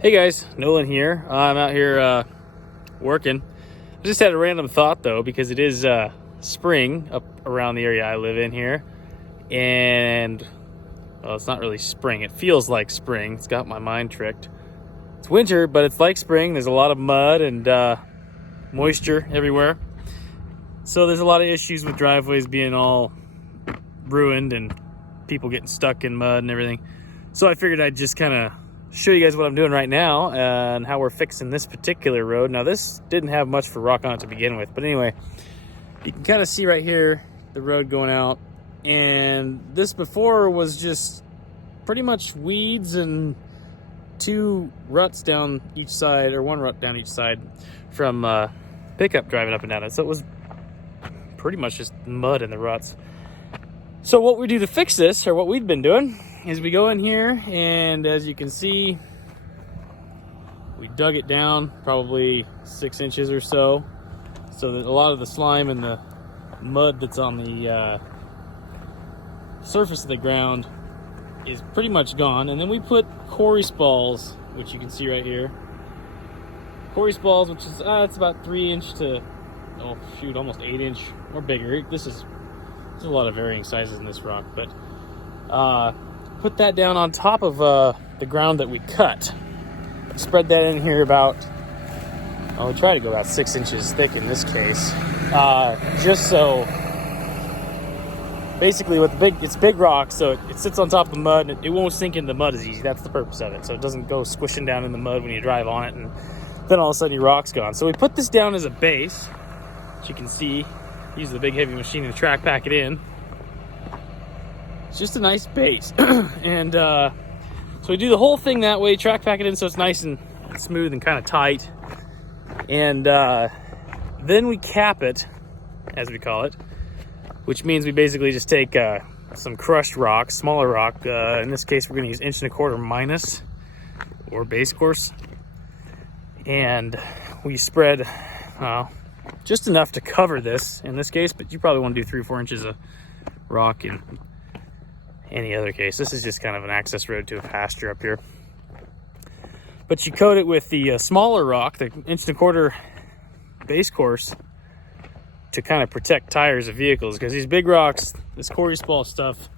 Hey guys, Nolan here. I'm out here working. I just had a random thought though, because it is spring up around the area I live in here. And, well, it's not really spring. It feels like spring. It's got my mind tricked. It's winter, but it's like spring. There's a lot of mud and moisture everywhere. So there's a lot of issues with driveways being all ruined and people getting stuck in mud and everything. So I figured I'd just kind of show you guys what I'm doing right now and how we're fixing this particular road. Now, this didn't have much for rock on it to begin with, but anyway, you can kind of see right here the road going out, and this before was just pretty much weeds and two ruts down each side, or one rut down each side from pickup driving up and down it. So it was pretty much just mud in the ruts. So what we do to fix this, or what we've been doing, is we go in here, and as you can see, we dug it down probably 6 inches or so that a lot of the slime and the mud that's on the surface of the ground is pretty much gone. And then we put quarry spalls, which you can see right here. Quarry spalls, which is it's about 3 inch to almost 8 inch or bigger. There's a lot of varying sizes in this rock, but put that down on top of the ground that we cut. Spread that in here about, we try to go about 6 inches thick in this case. Just so, basically it's big rock, so it sits on top of the mud, and it won't sink into the mud as easy. That's the purpose of it. So it doesn't go squishing down in the mud when you drive on it, and then all of a sudden your rock's gone. So we put this down as a base, which you can see. Use the big heavy machine to track pack it in. It's just a nice base. And so we do the whole thing that way, track pack it in so it's nice and smooth and kind of tight. And then we cap it, as we call it, which means we basically just take some crushed rock, smaller rock. In this case, we're going to use 1 1/4 minus, or base course. And we spread just enough to cover this in this case, but you probably want to do 3 or 4 inches of rock in any other case. This is just kind of an access road to a pasture up here. But you coat it with the smaller rock, the 1 1/4 base course, to kind of protect tires of vehicles, because these big rocks, this quarry spall stuff,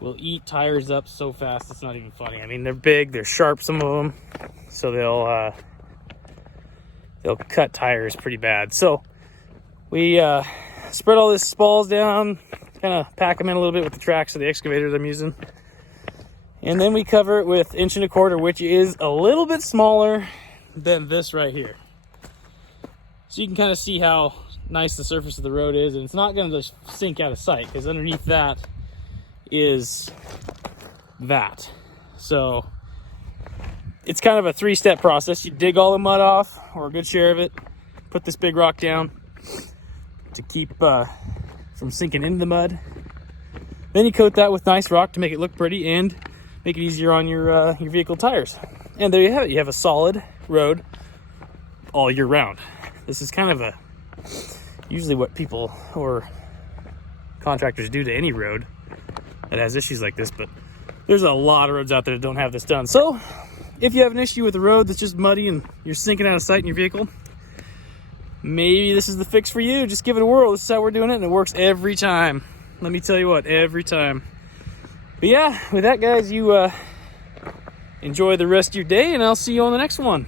will eat tires up so fast it's not even funny. I mean, they're big, they're sharp, some of them, so they'll cut tires pretty bad. So we spread all this spalls down, kind of pack them in a little bit with the tracks of the excavator that I'm using. And then we cover it with 1 1/4, which is a little bit smaller than this right here. So you can kind of see how nice the surface of the road is, and it's not going to just sink out of sight, because underneath that is that. So it's kind of a 3-step process. You dig all the mud off, or a good share of it, put this big rock down to keep from sinking into the mud. Then you coat that with nice rock to make it look pretty and make it easier on your vehicle tires. And there you have it. You have a solid road all year round. This is kind of usually what people or contractors do to any road that has issues like this, but there's a lot of roads out there that don't have this done. So if you have an issue with a road that's just muddy and you're sinking out of sight in your vehicle, maybe this is the fix for you. Just give it a whirl. This is how we're doing it, and it works every time. Let me tell you what, every time. But yeah, with that, guys, you enjoy the rest of your day, and I'll see you on the next one.